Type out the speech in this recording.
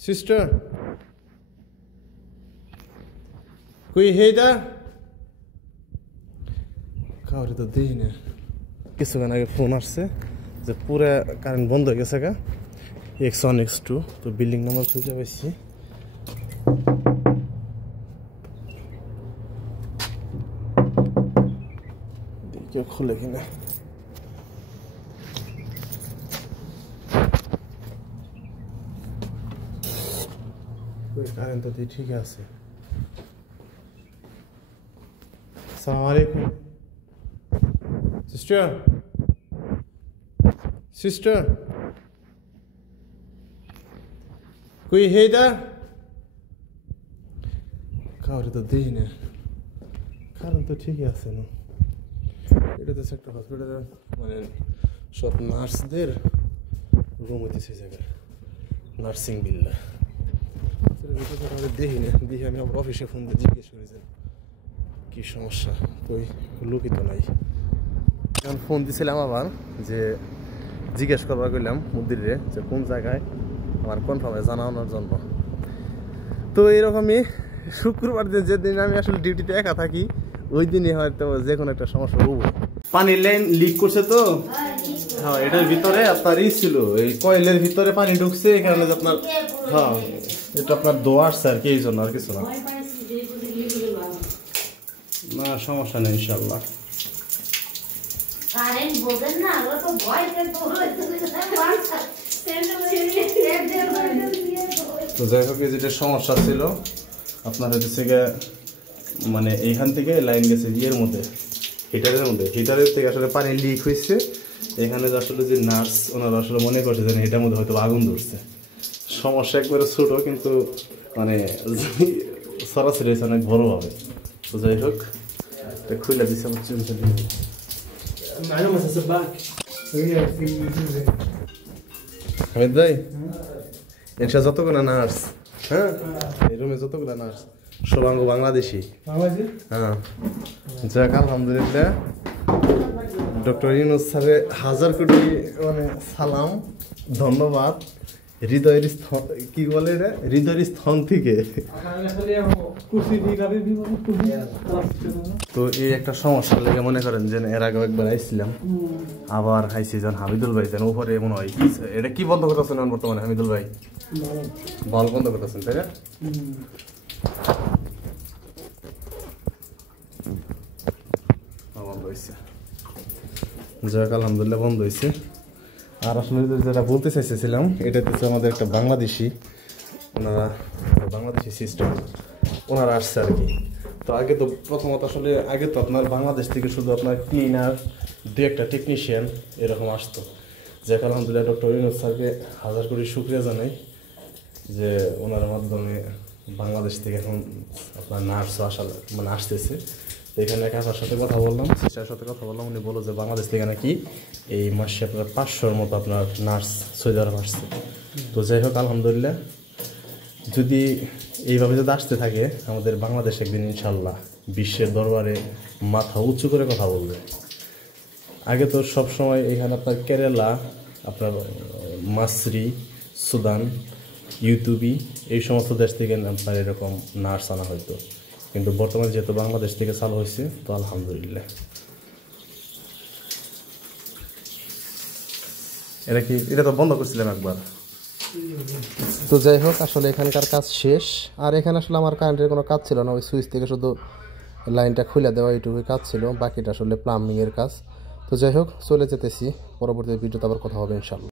Sister, कोई है इधर? কাউরে তো দেই না। কিছুক্ষণ আগে ফোন আসছে যে পুরো কারেন্ট বন্ধ হয়ে গেছে। X1 X2 তো বিল্ডিং নাম্বার খুঁজে পাইছি। দেখি খুলে কিনা। কারেন্ট তো ঠিক আছে। আসসালামু আলাইকুম। Sister, कोई है इधर? কাউরে তো দেই না। কারণ তো ঠিকই আছে না। এটা তো একটা হসপিটাল মানে সব নার্সদের রুম হইতেছে জায়গায় নার্সিং বিল্লা। দেখি না দেখি আমি আমার অফিসে ফোন দিয়ে জিজ্ঞেস করেছি কি সমস্যা, কই লোকই তো নাই। এখন ফোন দিয়েছিলাম আবার যে জিজ্ঞেস করবার করলাম মুদিরে যে কোন জায়গায় আমার কনফার্মে জানানোর জন্য। তো এরকমই শুক্রবার দিন যেদিন আমি আসলে ডিউটিতে একা থাকি ওই দিনই হয়তো যে কোনো একটা সমস্যা হবো। পানির লাইন লিক করছে তো হ্যাঁ, এটার ভিতরে আপনার ছিল এই কয়েলের ভিতরে পানি ঢুকছে এখানে আপনার হ্যাঁ এটা আপনার দোয়া আসছে আর কি, এই জন্য আর কিছু না। না সমস্যা নেই ইনশাল্লাহ। তো যাই হোক যেটা সমস্যা ছিল আপনার হচ্ছে মানে এইখান থেকে লাইন গেছে ইয়ের মধ্যে হিটারের থেকে আসলে পানি লিক হয়েছে। এখানে আসলে যে নার্স ওনারা আসলে মনে করছে যে এটার মধ্যে হয়তো আগুন ধরছে। সমস্যা একবারে ছোট কিন্তু মানে সরাসরি হয়েছে অনেক বড় হবে। তো যাই হোক খুলে দিচ্ছে আমার হামিদ ভাই এটা যতগুলো নার্স হ্যাঁ এই রুমে যতগুলো নার্স সবাঙ্গ বাংলাদেশি হ্যাঁ যাক আলহামদুলিল্লাহ ডক্টর ইউনুস স্যারের 1000 কোটি মানে সালাম ধন্যবাদ হৃদয়ের কি বলে রে হৃদয়ের স্থল থেকে। তো এই একটা সমস্যা লেগে মনে করেন যে এর আগে একবার আইছিলাম আবার আইসি যখন হামিদুল ভাই যেন উপরে মনে হয় এটা কি বন্ধ করতেছেন বর্তমানে হামিদুল ভাই? বল বন্ধ করতেছেন তাই না? বন্ধ হয়েছে যাক আলহামদুলিল্লাহ বন্ধ হয়েছে। আর আসলে যেটা বলতে চাইছিলাম এটা হচ্ছে আমাদের একটা বাংলাদেশি ওনারা বাংলাদেশি সিস্টেম ওনারা আসছে আর কি। তো আগে তো প্রথমত আসলে আগে তো আপনার বাংলাদেশ থেকে শুধু আপনার ক্লিনার দু একটা টেকনিশিয়ান এরকম আসতো। যাক আলহামদুলিল্লাহ ডক্টর ইউনুস স্যারকে 1000 কোটি শুক্রিয়া জানাই যে ওনার মাধ্যমে বাংলাদেশ থেকে এখন আপনার নার্সও আসা মানে আসতেছে। এখানে এক আসার সাথে কথা বললাম, সিস্টারের সাথে কথা বললাম, উনি বললো যে বাংলাদেশ থেকে নাকি এই মাসে আপনার 500-র মতো আপনার নার্স সৌদি আরব আসছে। তো যাই হোক আলহামদুলিল্লাহ যদি এইভাবে যদি আসতে থাকে আমাদের বাংলাদেশ একদিন ইনশাল্লাহ বিশ্বের দরবারে মাথা উঁচু করে কথা বলবে। আগে তো সবসময় এখানে আপনার কেরালা আপনার মাসরি সুদান ইউটিউবি এই সমস্ত দেশ থেকে আপনার এরকম নার্স আনা হয়তো, কিন্তু বর্তমানে যেহেতু বাংলাদেশ থেকে চালু হয়েছে তো আলহামদুলিল্লাহ। এটা কি এটা তো বন্ধ করছিলাম একবার। তো যাই হোক আসলে এখানকার কাজ শেষ। আর এখানে আসলে আমার কারেন্টের কোনো কাজ ছিল না, ওই সুইচ থেকে শুধু লাইনটা খুলে দেওয়া এইটুকুই কাজ ছিল, বাকিটা আসলে প্লাম্বিংয়ের কাজ। তো যাই হোক চলে যেতেছি, পরবর্তী ভিডিওতে আবার কথা হবে ইনশাল্লাহ।